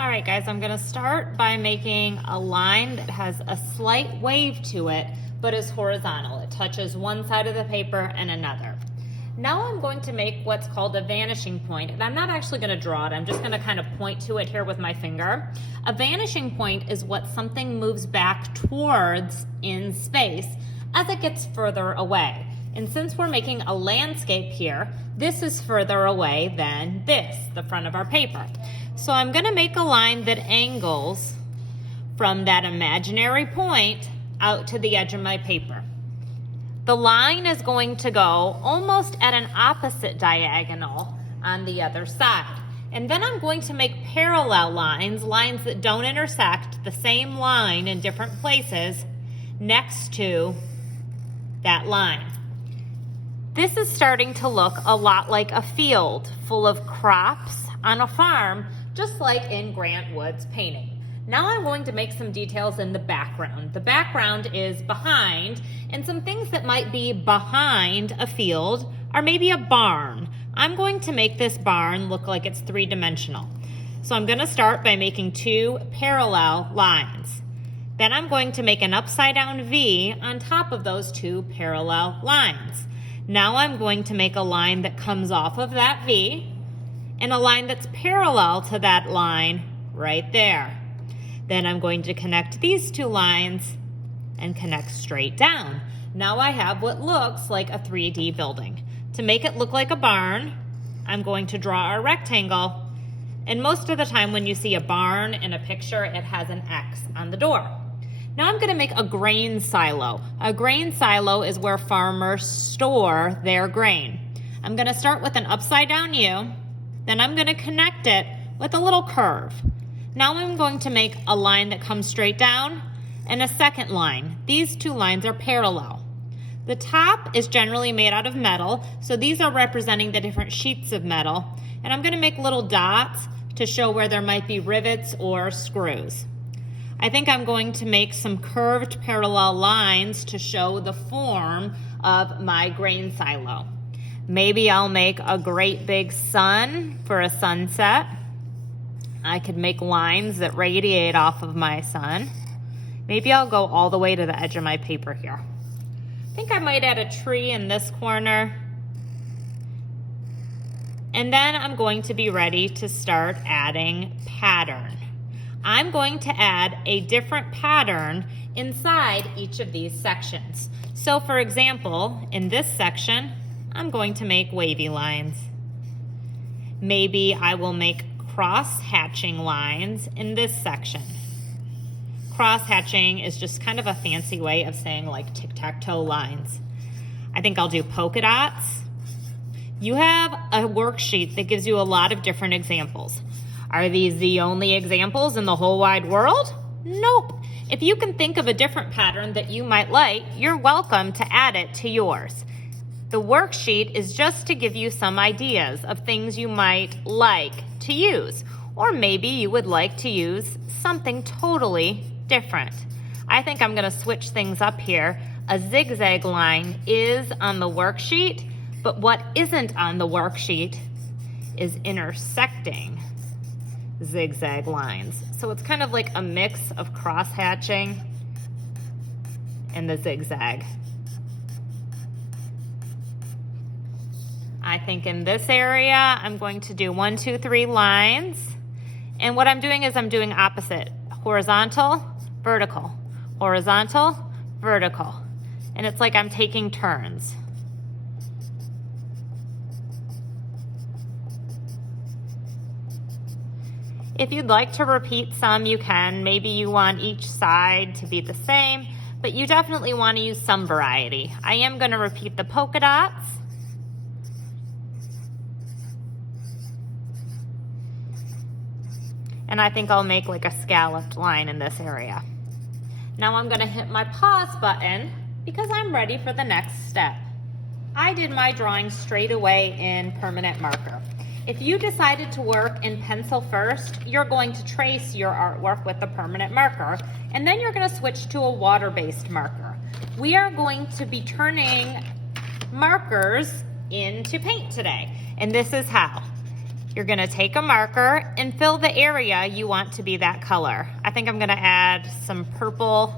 All right, guys, I'm gonna start by making a line that has a slight wave to it, but is horizontal. It touches one side of the paper and another. Now I'm going to make what's called a vanishing point, and I'm not actually gonna draw it, I'm just gonna kind of point to it here with my finger. A vanishing point is what something moves back towards in space as it gets further away. And since we're making a landscape here, this is further away than this, the front of our paper. So I'm gonna make a line that angles from that imaginary point out to the edge of my paper. The line is going to go almost at an opposite diagonal on the other side. And then I'm going to make parallel lines, lines that don't intersect, the same line in different places next to that line. This is starting to look a lot like a field full of crops on a farm, just like in Grant Wood's painting. Now I'm going to make some details in the background. The background is behind, and some things that might be behind a field are maybe a barn. I'm going to make this barn look like it's three-dimensional. So I'm going to start by making two parallel lines. Then I'm going to make an upside-down V on top of those two parallel lines. Now I'm going to make a line that comes off of that V and a line that's parallel to that line right there. Then I'm going to connect these two lines and connect straight down. Now I have what looks like a 3D building. To make it look like a barn, I'm going to draw a rectangle. And most of the time when you see a barn in a picture, it has an X on the door. Now I'm going to make a grain silo. A grain silo is where farmers store their grain. I'm going to start with an upside down U, then I'm going to connect it with a little curve. Now I'm going to make a line that comes straight down and a second line. These two lines are parallel. The top is generally made out of metal, so these are representing the different sheets of metal. And I'm going to make little dots to show where there might be rivets or screws. I think I'm going to make some curved parallel lines to show the form of my grain silo. Maybe I'll make a great big sun for a sunset. I could make lines that radiate off of my sun. Maybe I'll go all the way to the edge of my paper here. I think I might add a tree in this corner. And then I'm going to be ready to start adding pattern. I'm going to add a different pattern inside each of these sections. So for example, in this section, I'm going to make wavy lines. Maybe I will make cross-hatching lines in this section. Cross-hatching is just kind of a fancy way of saying like tic-tac-toe lines. I think I'll do polka dots. You have a worksheet that gives you a lot of different examples. Are these the only examples in the whole wide world? Nope. If you can think of a different pattern that you might like, you're welcome to add it to yours. The worksheet is just to give you some ideas of things you might like to use, or maybe you would like to use something totally different. I think I'm going to switch things up here. A zigzag line is on the worksheet, but what isn't on the worksheet is intersecting zigzag lines. So it's kind of like a mix of cross-hatching and the zigzag. I think in this area, I'm going to do 1, 2, 3 lines. And what I'm doing is I'm doing opposite. Horizontal, vertical, horizontal, vertical. And it's like I'm taking turns. If you'd like to repeat some, you can. Maybe you want each side to be the same, but you definitely want to use some variety. I am going to repeat the polka dots. And I think I'll make like a scalloped line in this area. Now I'm going to hit my pause button because I'm ready for the next step. I did my drawing straight away in permanent marker. If you decided to work in pencil first, you're going to trace your artwork with the permanent marker, and then you're going to switch to a water-based marker. We are going to be turning markers into paint today, and this is how. You're gonna take a marker and fill the area you want to be that color. I think I'm gonna add some purple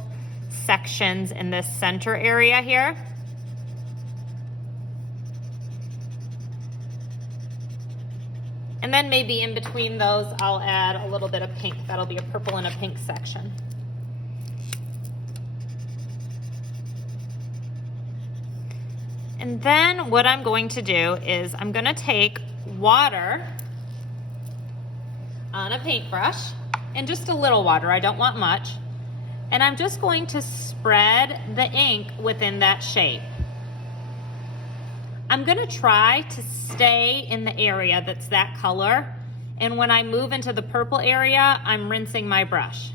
sections in this center area here. And then maybe in between those, I'll add a little bit of pink. That'll be a purple and a pink section. And then what I'm going to do is I'm gonna take water on a paintbrush, and just a little water, I don't want much. And I'm just going to spread the ink within that shape. I'm gonna try to stay in the area that's that color, and when I move into the purple area, I'm rinsing my brush.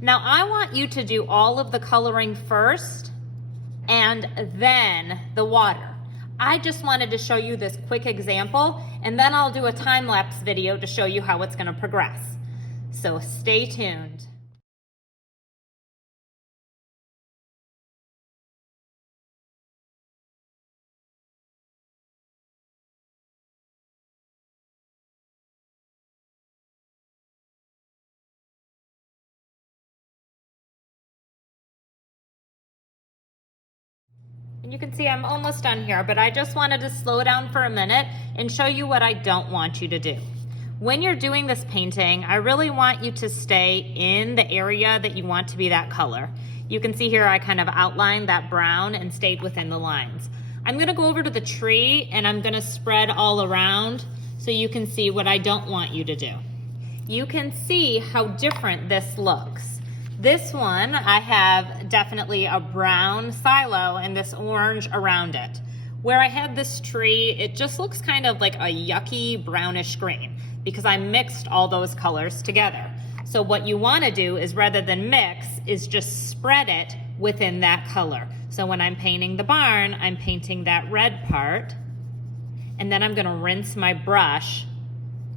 Now I want you to do all of the coloring first and then the water. I just wanted to show you this quick example, and then I'll do a time-lapse video to show you how it's gonna progress. So stay tuned. And you can see I'm almost done here, but I just wanted to slow down for a minute and show you what I don't want you to do. When you're doing this painting, I really want you to stay in the area that you want to be that color. You can see here I kind of outlined that brown and stayed within the lines. I'm gonna go over to the tree and I'm gonna spread all around so you can see what I don't want you to do. You can see how different this looks. This one, I have definitely a brown silo and this orange around it. Where I had this tree, it just looks kind of like a yucky brownish green because I mixed all those colors together. So what you wanna do is rather than mix, is just spread it within that color. So when I'm painting the barn, I'm painting that red part, and then I'm gonna rinse my brush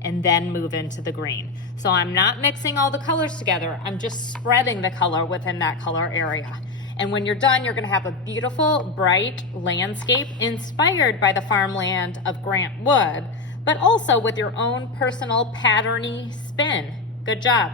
and then move into the green. So I'm not mixing all the colors together, I'm just spreading the color within that color area. And when you're done, you're gonna have a beautiful, bright landscape inspired by the farmland of Grant Wood, but also with your own personal patterny spin. Good job.